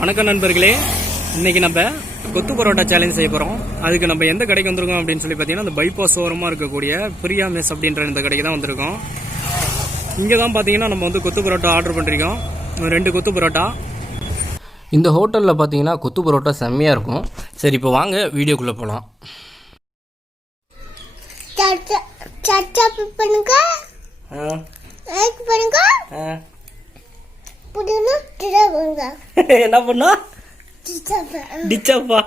வணக்கம் நண்பர்களே, இன்னைக்கு நம்ம கொத்து பரோட்டா சேலஞ்ச் செய்ய போகிறோம். அதுக்கு நம்ம எந்த கடைக்கு வந்திருக்கோம் அப்படின்னு சொல்லி பார்த்தீங்கன்னா, அந்த பைபாஸ் ஓரமாக இருக்கக்கூடிய பிரியா மெஸ் அப்படின்ற இந்த கடைக்கு தான் வந்திருக்கோம். இங்கே தான் பார்த்தீங்கன்னா நம்ம வந்து கொத்து பரோட்டா ஆர்டர் பண்ணிருக்கோம். 2 கொத்து பரோட்டா. இந்த ஹோட்டலில் பார்த்தீங்கன்னா கொத்து பரோட்டா செம்மையாக இருக்கும். சரி, இப்போ வாங்க வீடியோக்குள்ளே போகலாம். என்ன பண்ணா டிச்சப்பா.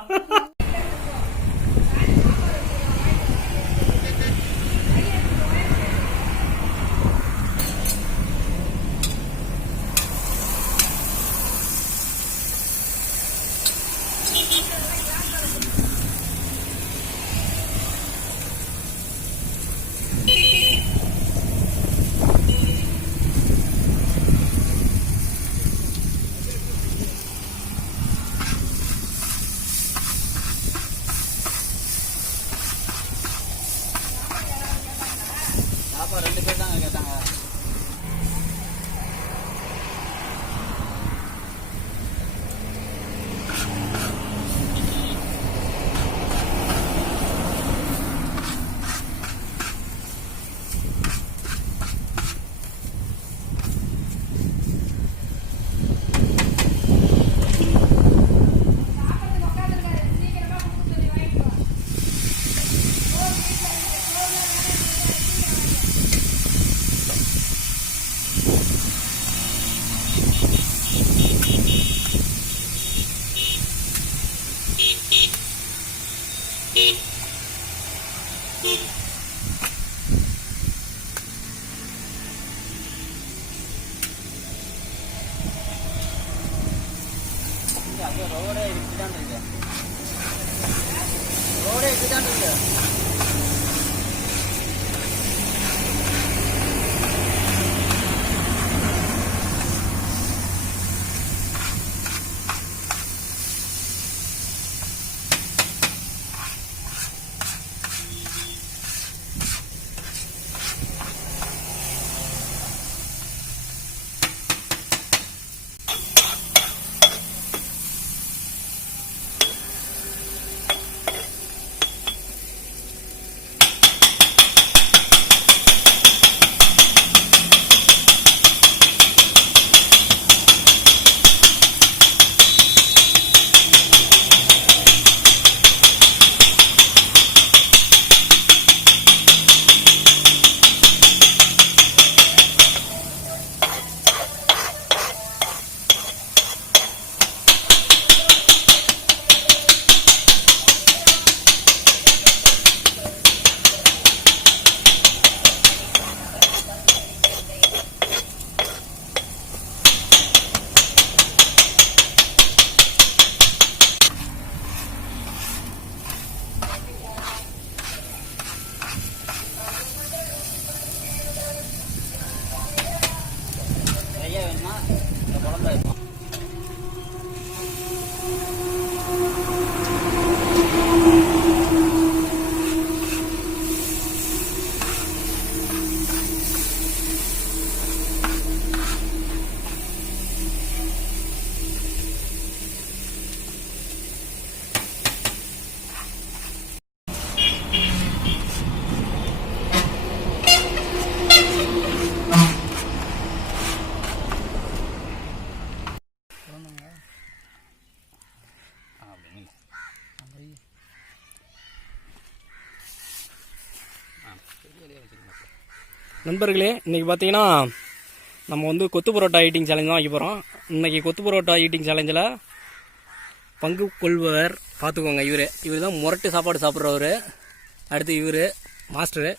ரெண்டு பேர் தான் கேட்டாங்க. ரோடே இப்படிதான் இருக்கு. நண்பர்களே, இன்றைக்கி பார்த்தீங்கன்னா நம்ம வந்து கொத்து பரோட்டா ஈட்டிங் சேலஞ்ச் தான் வைக்க போகிறோம். இன்றைக்கி கொத்து பரோட்டா ஈட்டிங் சேலஞ்சில் பங்கு கொள்பவர் பார்த்துக்கோங்க. இவர் தான் முரட்டு சாப்பாடு சாப்பிட்றவர். அடுத்து இவர் மாஸ்டரு.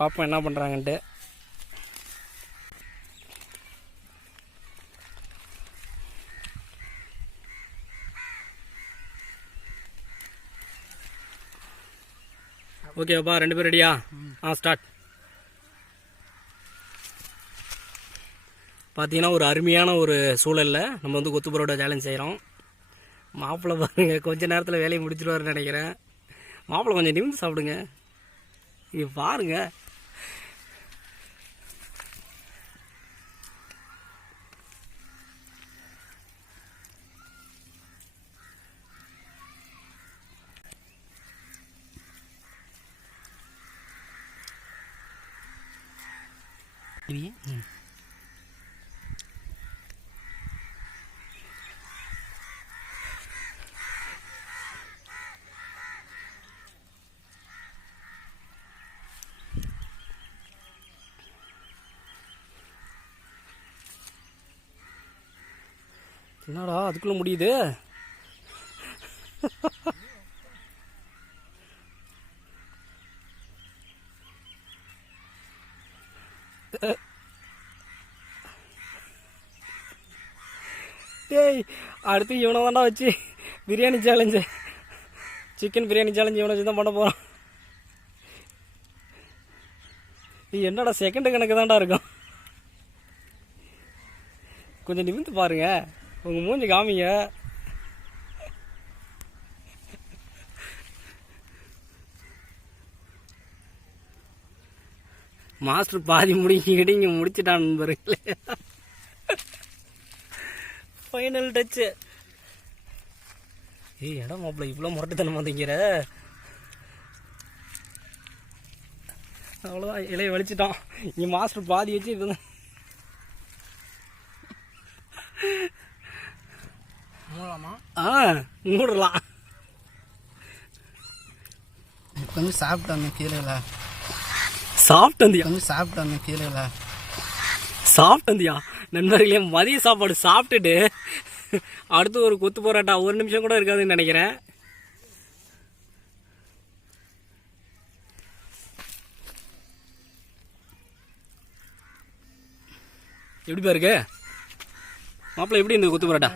பார்ப்போம் என்ன பண்ணுறாங்கன்ட்டு. ஓகேப்பா, 2 பேர் ரெடியா? ஸ்டார்ட். பார்த்தீங்கன்னா ஒரு அருமையான ஒரு சூழலில் நம்ம வந்து கொத்து பரோட்டா சேலஞ்ச் செய்கிறோம். மாப்பிள்ளை பாருங்க, கொஞ்சம் நேரத்தில் வேலையை முடிச்சிடுவாருன்னு நினைக்கிறேன். மாப்பிள்ளை கொஞ்சம் நிமிந்து சாப்பிடுங்க. இது பாருங்க, என்னடா அதுக்குள்ள முடியுது? டேய், அடுத்து இவனை தாண்டா வச்சு biryani challenge, chicken biryani challenge இவனை வச்சு தான் பண்ண போகிறான். என்னடா செகண்டு கணக்கு தான்டா இருக்கும். கொஞ்சம் நிமிந்து பாருங்க, உங்கள் மூஞ்சி காமிங்க. மாஸ்டர் பாதி முடிங்கிட்டு இங்கே முடிச்சிட்டான் நண்பர்களே. Final Dutch. ஏய் இடம் மாப்பிள்ள இவ்வளோ முரட்டுத்தனமா திங்கிற. அவ்வளோதான், இலையை வலிச்சிட்டான். இங்கே மாஸ்டர் பாதி வச்சு இது மூடலாமா? மூடலாம். கொஞ்சம் சாப்பிட்டு வந்தேன் கீழே. சாப்பிட்டு வந்தியா? கொஞ்சம் சாப்பிட்டு வந்தேன் கீழே. சாப்பிட்டு வந்தியா? நண்பர்களே, மதிய சாப்பாடு சாப்பிட்டுட்டு அடுத்து ஒரு கொத்து பரோட்டா 1 நிமிஷம் கூட இருக்காதுன்னு நினைக்கிறேன். எப்படி பாருங்க மாப்பிள்ள, எப்படி இந்த கொத்து பரோட்டா?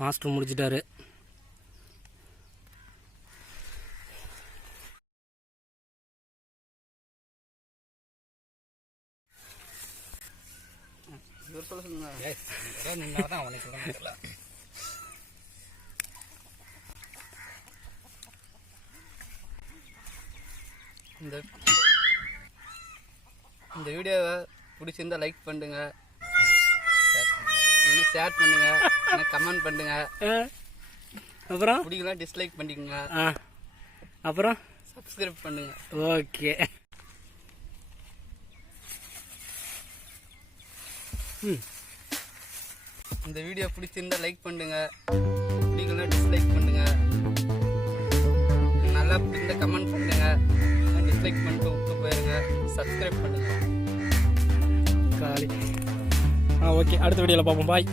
மாஸ்டர் முடிச்சிட்டாரு. இந்த வீடியோவை பிடிச்சிருந்தா லைக் பண்ணுங்க, ஷேர் பண்ணுங்க, கமெண்ட் பண்ணுங்க. அப்புறம் பிடிக்கலாம் டிஸ்லைக் பண்ணிக்கோங்க. அப்புறம் சப்ஸ்கிரைப் பண்ணுங்க. ஓகே. இந்த வீடியோ பிடிச்சிருந்தா லைக் பண்ணுங்க, பிடிக்கலாம் டிஸ்லைக் பண்ணுங்க, நல்லா பிடிச்சிருந்தா கமெண்ட் பண்ணுங்க, டிஸ்லைக் பண்ணிட்டு விட்டு போயிருங்க, சப்ஸ்கிரைப் பண்ணுங்க. ஓகே, அடுத்த வீடியோவில் பார்ப்போம். பாய்.